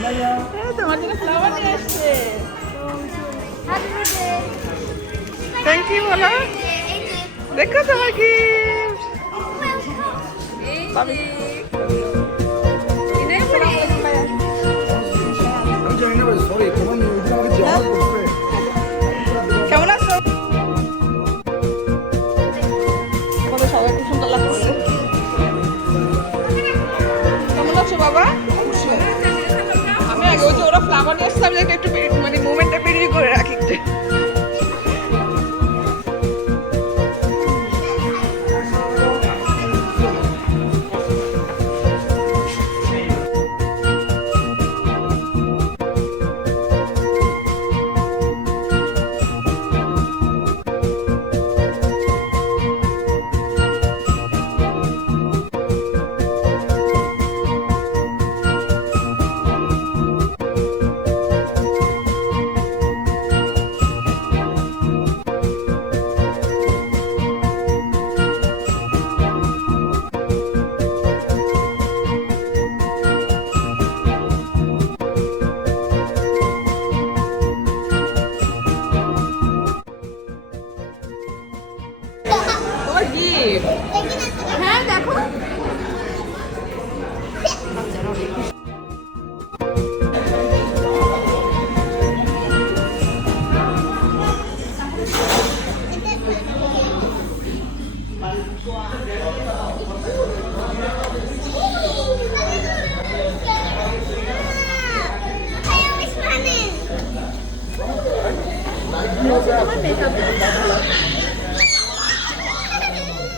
তোমার জন্য ফ্লাওয়ার নিয়ে আসছে। থ্যাংক ইউ বলো। দেখো তোমার গিফট। কেমন আছো? তোমাদের সবাই খুব সুন্দর লাগছে। কেমন আছো বাবা? আমি আগে ওই যে ওরা ফ্লাওয়ার নিয়ে আসছে, আমি একটু মানে মুভমেন্টটা বেরিয়ে করে রাখি একটু। তোমার গিফট। হ্যাঁ দেখো তোমার makeup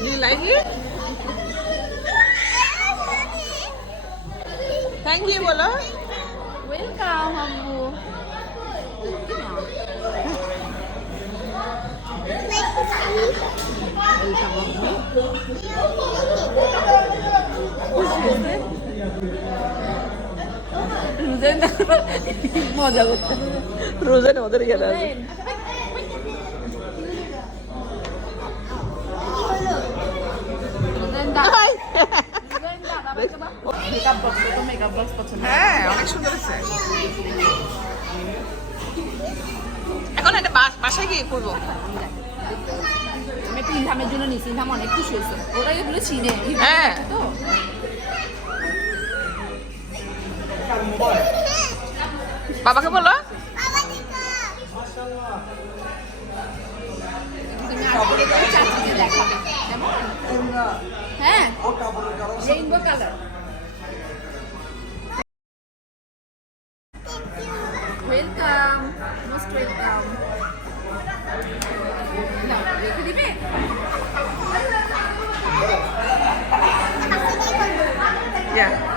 Do you like it? Thank you বলো। ওয়েলকাম আম্মু মজা করতে রোজেন ওদের গেলে হ্যাঁ অনেক সুন্দর হয়েছে। এখন এটা বাসায় গিয়ে করবো। আমি একটা ইনধামের জন্য নিছি, ইনধাম অনেক খুশি হয়েছে, ওরা এগুলো চিনে হ্যাঁ তো বাবাকে বলো। তুমি আজকে চাচিকে দেখাবে কেমন? হ্যাঁ rainbow colour. Welcome, most welcome. না রেখে দিবে। Yeah.